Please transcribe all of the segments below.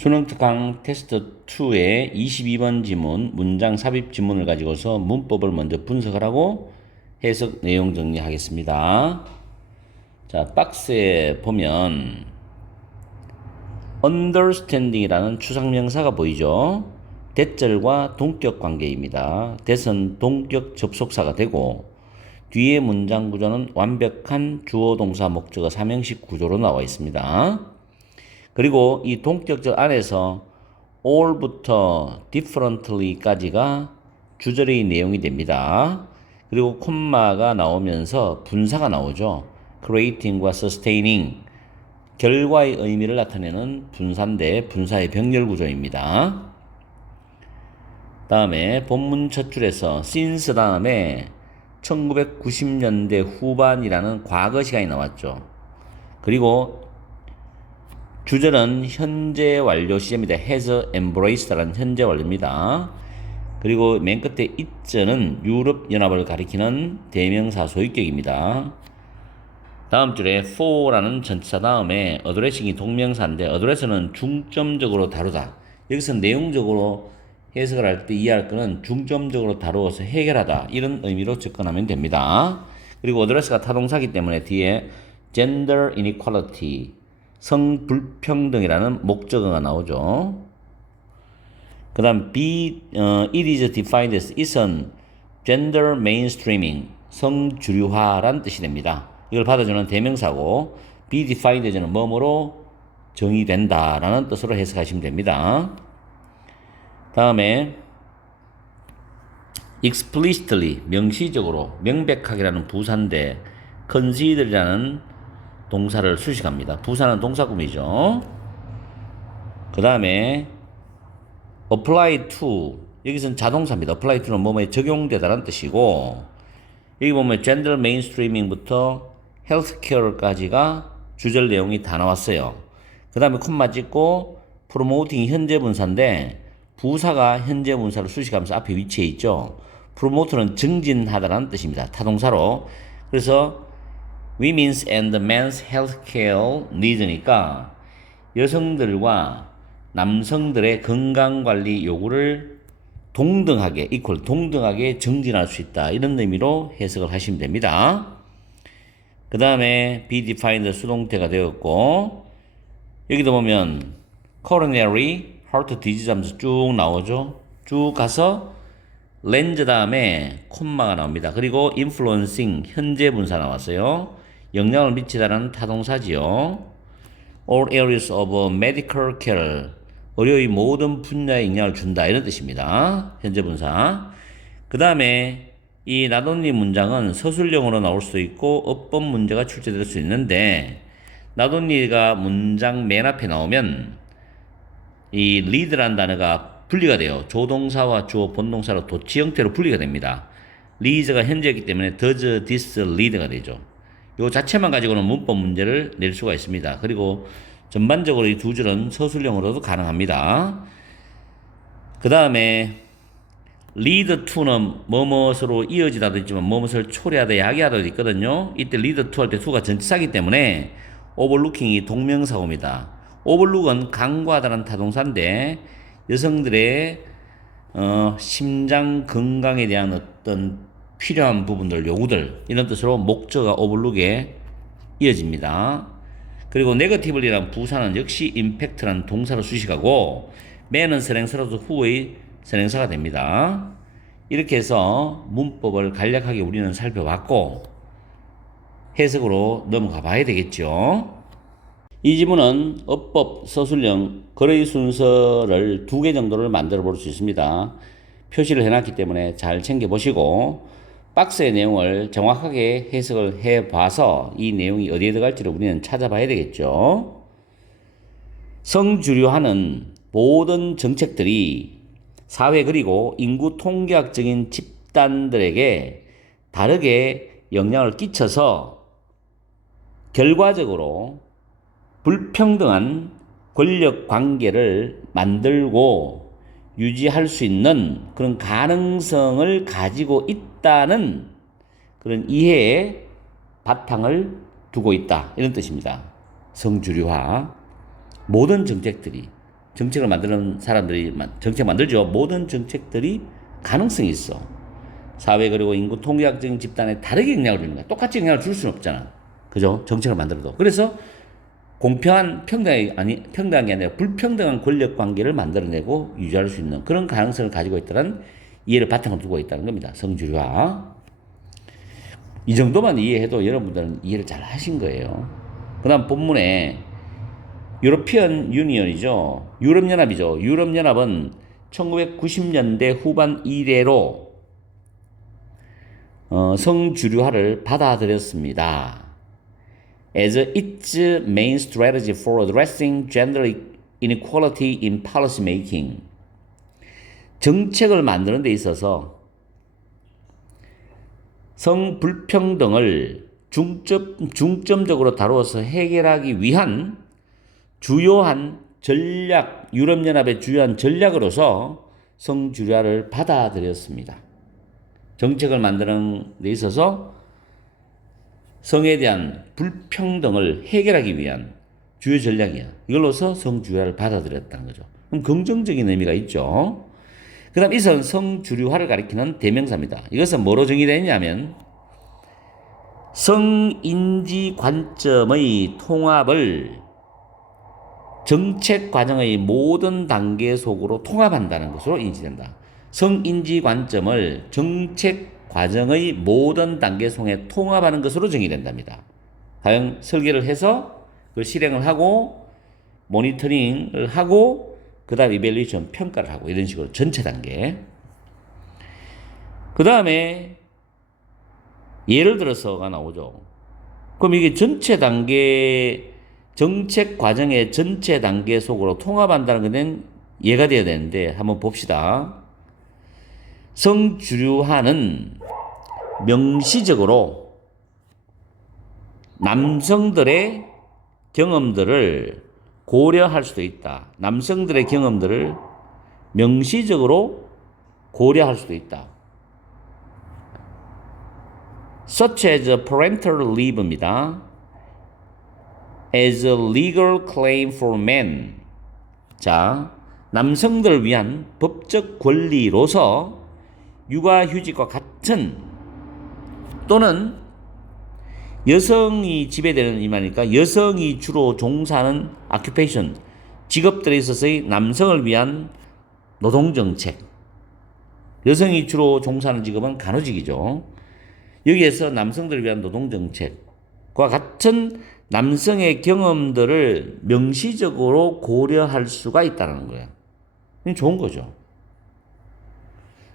수능 특강 테스트 2의 22번 지문, 문장 삽입 지문을 가지고서 문법을 먼저 분석을 하고 해석 내용 정리하겠습니다. 자, 박스에 보면 understanding이라는 추상명사가 보이죠? 대절과 동격 관계입니다. that은 동격 접속사가 되고 뒤에 문장 구조는 완벽한 주어, 동사, 목적어 삼형식 구조로 나와 있습니다. 그리고 이 동격절 안에서 all부터 differently까지가 주절의 내용이 됩니다. 그리고 콤마가 나오면서 분사가 나오죠. creating과 sustaining, 결과의 의미를 나타내는 분사인데 분사의 병렬 구조입니다. 다음에 본문 첫 줄에서 since 다음에 1990년대 후반이라는 과거 시간이 나왔죠. 그리고 주절은 현재 완료 시제입니다. has embraced라는 현재 완료입니다. 그리고 맨 끝에 it는 유럽연합을 가리키는 대명사 소유격입니다. 다음 줄에 for라는 전치사 다음에 addressing이 동명사인데 address는 중점적으로 다루다. 여기서 내용적으로 해석을 할 때 이해할 거는 중점적으로 다루어서 해결하다 이런 의미로 접근하면 됩니다. 그리고 address가 타동사기 때문에 뒤에 gender inequality, 성불평등이라는 목적어가 나오죠. 그 다음 it is defined as it은 gender mainstreaming, 성주류화란 뜻이 됩니다. 이걸 받아주는 대명사고 be defined as는 뭐뭐로 정의된다 라는 뜻으로 해석하시면 됩니다. 다음에 explicitly, 명시적으로, 명백하게라는 부사인데 consider이라는 동사를 수식합니다. 부사는 동사구문이죠. 그 다음에 apply to, 여기서는 자동사입니다. apply to는 뭐뭐에 적용되다라는 뜻이고 여기 보면 gender mainstreaming부터 healthcare까지가 주절 내용이 다 나왔어요. 그 다음에 콤마 찍고 promoting 현재 분사인데 부사가 현재 분사를 수식하면서 앞에 위치해 있죠. promote는 증진하다라는 뜻입니다. 타동사로. 그래서 women's and men's healthcare needs니까 여성들과 남성들의 건강관리 요구를 동등하게, 동등하게 증진할 수 있다. 이런 의미로 해석을 하시면 됩니다. 그 다음에 be defined 수동태가 되었고 여기도 보면 coronary heart disease 하면서 쭉 나오죠. 쭉 가서 렌즈 다음에 콤마가 나옵니다. 그리고 influencing 현재 분사 나왔어요. 영향을 미치다라는 타동사지요. all areas of medical care, 의료의 모든 분야에 영향을 준다 이런 뜻입니다. 현재 분사. 그 다음에 이 not only 문장은 서술형으로 나올 수도 있고 어법 문제가 출제될 수 있는데 not only가 문장 맨 앞에 나오면 이 lead라는 단어가 분리가 돼요. 조동사와 주어 본동사로 도치 형태로 분리가 됩니다. leads가 현재이기 때문에 does this lead가 되죠. 요 자체만 가지고는 문법 문제를 낼 수가 있습니다. 그리고 전반적으로 이 두 줄은 서술형으로도 가능합니다. 그 다음에 lead to는 뭐뭇으로 이어지다도 있지만 뭐뭇을 초래하다, 야기하다도 있거든요. 이때 lead to 할 때 to가 전치사기 때문에 overlooking이 동명사어입니다. overlook은 간과하다는 타동사인데 여성들의 심장 건강에 대한 어떤 필요한 부분들, 요구들 이런 뜻으로 목적어가 overlook에 이어집니다. 그리고 negatively라는 부사는 역시 impact라는 동사로 수식하고 man은 선행사로서 후의 선행사가 됩니다. 이렇게 해서 문법을 간략하게 우리는 살펴봤고 해석으로 넘어가 봐야 되겠죠. 이 지문은 어법, 서술형, 거래의 순서를 2개 정도를 만들어 볼 수 있습니다. 표시를 해놨기 때문에 잘 챙겨보시고 박스의 내용을 정확하게 해석을 해봐서 이 내용이 어디에 들어갈지를 우리는 찾아봐야 되겠죠. 성주류하는 모든 정책들이 사회 그리고 인구 통계학적인 집단들에게 다르게 영향을 끼쳐서 결과적으로 불평등한 권력 관계를 만들고 유지할 수 있는 그런 가능성을 가지고 있다는 그런 이해의 바탕을 두고 있다. 이런 뜻입니다. 성주류화. 모든 정책들이 정책을 만드는 사람들이 정책 만들죠. 모든 정책들이 가능성이 있어. 사회 그리고 인구 통계학적인 집단에 다르게 영향을 주는 거야. 똑같이 영향을 줄 수는 없잖아. 그죠? 정책을 만들어도. 그래서 공평한 평등한 게 아니라 불평등한 권력 관계를 만들어내고 유지할 수 있는 그런 가능성을 가지고 있다는 이해를 바탕으로 두고 있다는 겁니다. 성주류화. 이 정도만 이해해도 여러분들은 이해를 잘 하신 거예요. 그 다음 본문에 유로피언 유니언이죠. 유럽연합이죠. 유럽연합은 1990년대 후반 이래로 성주류화를 받아들였습니다. As its main strategy for addressing gender inequality in policy making. 정책을 만드는 데 있어서 성불평등을 중점적으로 다루어서 해결하기 위한 주요한 전략, 유럽연합의 주요한 전략으로서 성주류화를 받아들였습니다. 정책을 만드는 데 있어서 성에 대한 불평등을 해결하기 위한 주요 전략이야. 이걸로서 성주류화를 받아들였다는 거죠. 그럼 긍정적인 의미가 있죠. 그 다음 이것은 성주류화를 가리키는 대명사입니다. 이것은 뭐로 정의되냐면 성인지 관점의 통합을 정책 과정의 모든 단계 속으로 통합한다는 것으로 인지된다. 성인지 관점을 정책 과정의 모든 단계 속에 통합하는 것으로 정의된답니다. 과연 설계를 해서 그 실행을 하고 모니터링을 하고 그 다음 이밸리에이션 평가를 하고 이런 식으로 전체 단계. 그 다음에 예를 들어서가 나오죠. 그럼 이게 전체 단계 정책 과정의 전체 단계 속으로 통합한다는 것은 이해가 돼야 되는데 한번 봅시다. 성주류화는 명시적으로 남성들의 경험들을 고려할 수도 있다. 남성들의 경험들을 명시적으로 고려할 수도 있다. Such as parental leave입니다. As a legal claim for men. 자, 남성들을 위한 법적 권리로서 육아휴직과 같은 또는 여성이 지배되는 이마니까 여성이 주로 종사하는 occupation, 직업들에 있어서의 남성을 위한 노동정책. 여성이 주로 종사하는 직업은 간호직이죠. 여기에서 남성들을 위한 노동정책과 같은 남성의 경험들을 명시적으로 고려할 수가 있다는 거예요. 좋은 거죠.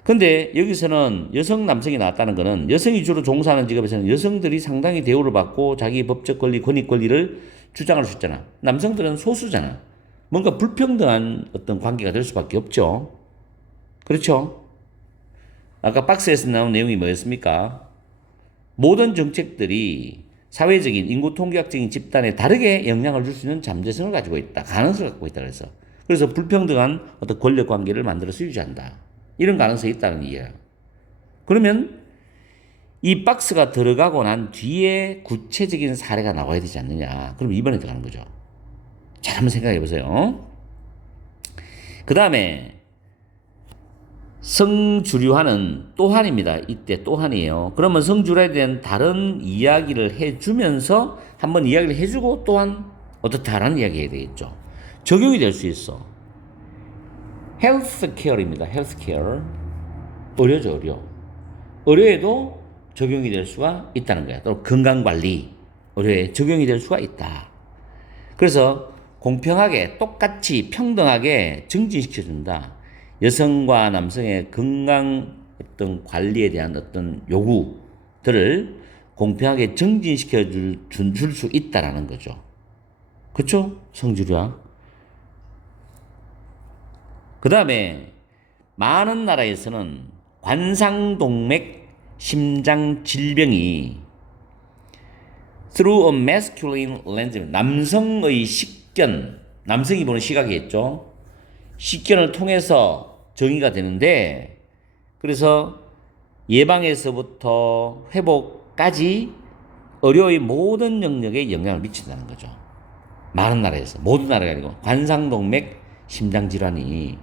근데 여기서는 여성, 남성이 나왔다는 것은 여성이 주로 종사하는 직업에서는 여성들이 상당히 대우를 받고 자기 법적 권리, 권익 권리를 주장할 수 있잖아. 남성들은 소수잖아. 뭔가 불평등한 어떤 관계가 될 수밖에 없죠. 그렇죠? 아까 박스에서 나온 내용이 뭐였습니까? 모든 정책들이 사회적인 인구 통계학적인 집단에 다르게 영향을 줄 수 있는 잠재성을 가지고 있다. 가능성을 갖고 있다. 그래서 불평등한 어떤 권력 관계를 만들어서 유지한다. 이런 가능성이 있다는 이해야. 그러면 이 박스가 들어가고 난 뒤에 구체적인 사례가 나와야 되지 않느냐. 그럼 이번에 들어가는 거죠. 잘 한번 생각해 보세요. 그 다음에 성주류화는 또한입니다. 이때 또한이에요. 그러면 성주류화에 대한 다른 이야기를 해주면서 한번 이야기를 해주고 또한 어떻다라는 이야기 해야 되겠죠. 적용이 될 수 있어. 헬스케어입니다. 헬스케어. 의료죠, 의료. 의료에도 적용이 될 수가 있다는 거야. 또 건강관리, 의료에 적용이 될 수가 있다. 그래서 공평하게 똑같이 평등하게 증진시켜준다. 여성과 남성의 건강 어떤 관리에 대한 어떤 요구들을 공평하게 증진시켜 줄 수 있다라는 거죠. 그렇죠? 성주류화. 그 다음에 많은 나라에서는 관상동맥 심장 질병이 through a masculine lens, 남성의 식견, 남성이 보는 시각이겠죠. 식견을 통해서 정의가 되는데, 그래서 예방에서부터 회복까지 의료의 모든 영역에 영향을 미친다는 거죠. 많은 나라에서, 모든 나라가 아니고 관상동맥 심장 질환이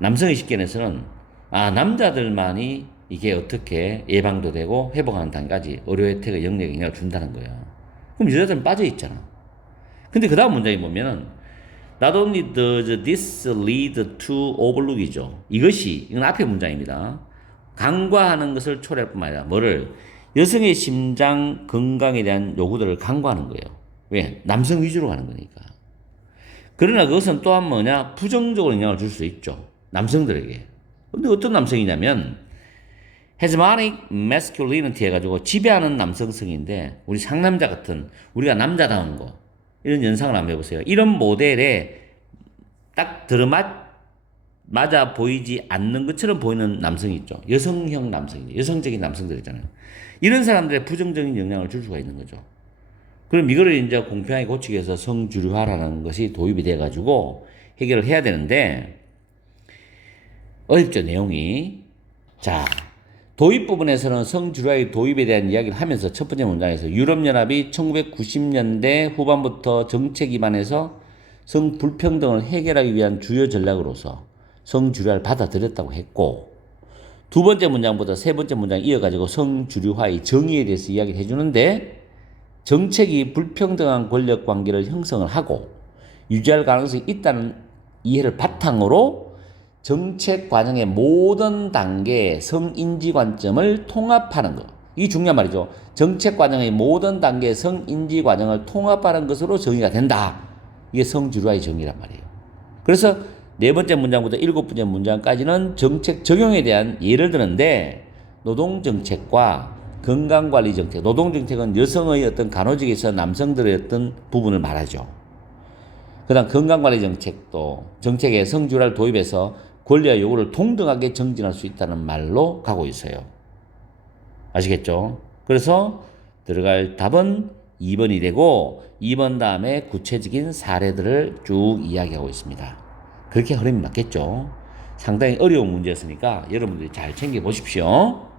남성의 식견에서는 남자들만이 이게 어떻게 예방도 되고 회복하는 단계까지 의료 혜택의 영역에 영향을 준다는 거예요. 그럼 여자들은 빠져 있잖아. 근데 그 다음 문장에 보면은 Not only does this lead to overlook이죠. 이건 앞의 문장입니다. 간과하는 것을 초래할 뿐만 아니라 뭐를 여성의 심장 건강에 대한 요구들을 간과하는 거예요. 왜? 남성 위주로 가는 거니까. 그러나 그것은 또한 뭐냐? 부정적으로 영향을 줄 수 있죠. 남성들에게. 근데 어떤 남성이냐면 hegemonic masculinity 해가지고 지배하는 남성성인데 우리 상남자 같은 우리가 남자다운 거 이런 연상을 한번 해보세요. 이런 모델에 딱 맞아 보이지 않는 것처럼 보이는 남성이 있죠. 여성형 남성이죠. 여성적인 남성들 있잖아요. 이런 사람들의 부정적인 영향을 줄 수가 있는 거죠. 그럼 이거를 이제 공평하게 고치기 위해서 성주류화라는 것이 도입이 돼가지고 해결을 해야 되는데 어렵죠, 내용이. 자, 도입 부분에서는 성주류화의 도입에 대한 이야기를 하면서 첫 번째 문장에서 유럽연합이 1990년대 후반부터 정책 기반에서 성불평등을 해결하기 위한 주요 전략으로서 성주류화를 받아들였다고 했고, 두 번째 문장보다 세 번째 문장 이어가지고 성주류화의 정의에 대해서 이야기를 해주는데, 정책이 불평등한 권력 관계를 형성을 하고 유지할 가능성이 있다는 이해를 바탕으로 정책 과정의 모든 단계의 성인지 관점을 통합하는 것. 이게 중요한 말이죠. 정책 과정의 모든 단계의 성인지 과정을 통합하는 것으로 정의가 된다. 이게 성주류화의 정의란 말이에요. 그래서 네 번째 문장부터 일곱 번째 문장까지는 정책 적용에 대한 예를 드는데 노동정책과 건강관리정책, 노동정책은 여성의 어떤 간호직에서 남성들의 어떤 부분을 말하죠. 그 다음 건강관리정책도 정책에 성주류화를 도입해서 권리와 요구를 동등하게 정진할 수 있다는 말로 가고 있어요. 아시겠죠? 그래서 들어갈 답은 2번이 되고 2번 다음에 구체적인 사례들을 쭉 이야기하고 있습니다. 그렇게 흐름이 맞겠죠? 상당히 어려운 문제였으니까 여러분들이 잘 챙겨보십시오.